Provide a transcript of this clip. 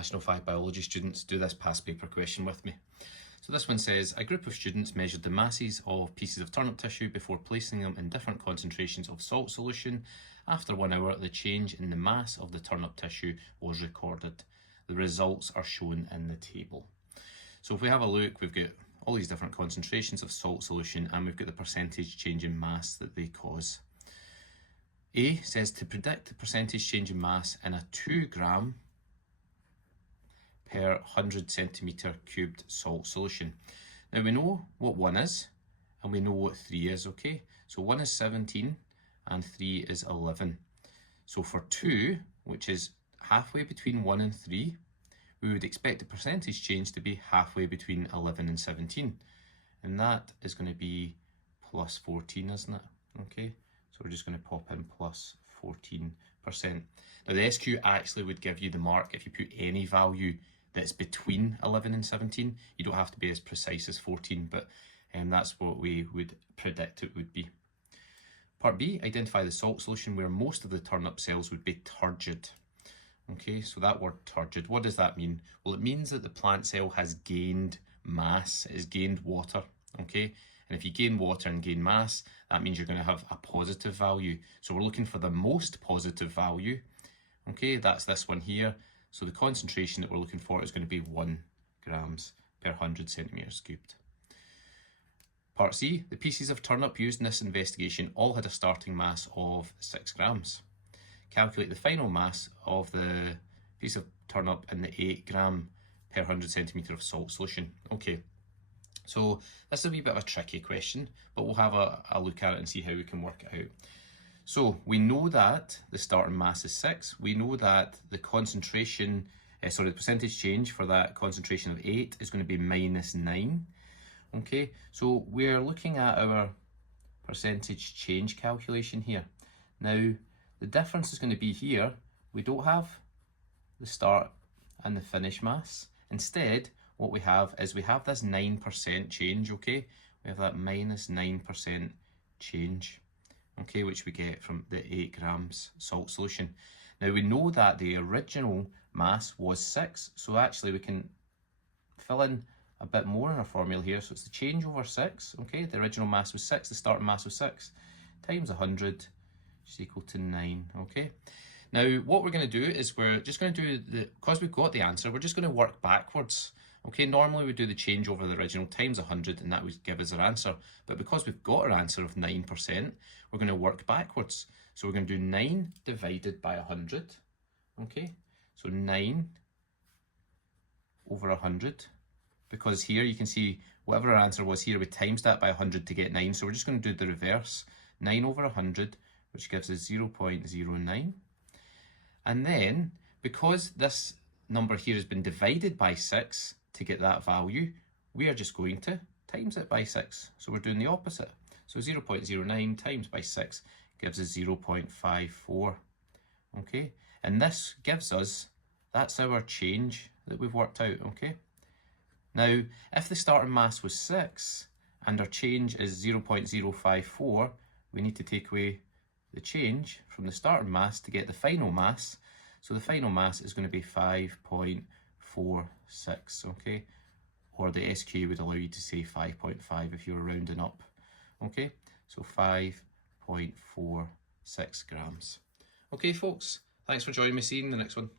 National 5 Biology students, do this past paper question with me. So this one says, a group of students measured the masses of pieces of turnip tissue before placing them in different concentrations of salt solution. After 1 hour, the change in the mass of the turnip tissue was recorded. The results are shown in the table. So if we have a look, we've got all these different concentrations of salt solution and we've got the percentage change in mass that they cause. A says to predict the percentage change in mass in a 2 gram per 100 centimetre cubed salt solution. Now we know what 1 is and we know what 3 is, okay? So 1 is 17 and 3 is 11. So for 2, which is halfway between 1 and 3, we would expect the percentage change to be halfway between 11 and 17. And that is going to be plus 14, isn't it? Okay, so we're just going to pop in plus 14%. Now the SQ actually would give you the mark if you put any value that's between 11 and 17. You don't have to be as precise as 14, but that's what we would predict it would be. Part B, identify the salt solution where most of the turnip cells would be turgid. Okay, so that word turgid, what does that mean? Well, it means that the plant cell has gained mass, it has gained water, okay? And if you gain water and gain mass, that means you're going to have a positive value. So we're looking for the most positive value, okay? That's this one here. So the concentration that we're looking for is going to be 1 grams per 100 centimetres cubed. Part C, the pieces of turnip used in this investigation all had a starting mass of 6 grams. Calculate the final mass of the piece of turnip in the 8 gram per 100 centimetre of salt solution. Okay, so this is a wee bit of a tricky question, but we'll have a look at it and see how we can work it out. So we know that the starting mass is 6. We know that the concentration, the percentage change for that concentration of 8 is going to be minus 9. Okay, so we're looking at our percentage change calculation here. Now, the difference is going to be here, we don't have the start and the finish mass. Instead, what we have is we have this 9% change, okay? We have that minus 9% change, okay, which we get from the 8 grams salt solution. Now we know that the original mass was 6, so actually we can fill in a bit more in our formula here. So it's the change over 6, okay? The original mass was 6, the starting mass was 6, times 100, which is equal to 9, okay? Now what we're going to do is we're just going to do because we've got the answer, we're just going to work backwards. Okay, normally we do the change over the original times 100 and that would give us our answer. But because we've got our answer of 9%, we're going to work backwards. So we're going to do 9 divided by 100. Okay, so 9 over 100. Because here you can see whatever our answer was here, we times that by 100 to get 9. So we're just going to do the reverse. 9 over 100, which gives us 0.09. And then, because this number here has been divided by 6, to get that value, we are just going to times it by 6. So we're doing the opposite. So 0.09 times by 6 gives us 0.54. Okay, and this gives us, that's our change that we've worked out, okay? Now, if the starting mass was 6 and our change is 0.054, we need to take away the change from the starting mass to get the final mass. So the final mass is going to be 5.46, okay? Or the SQ would allow you to say 5.5 if you were rounding up, okay? So 5.46 grams. Okay, folks, thanks for joining me. See you in the next one.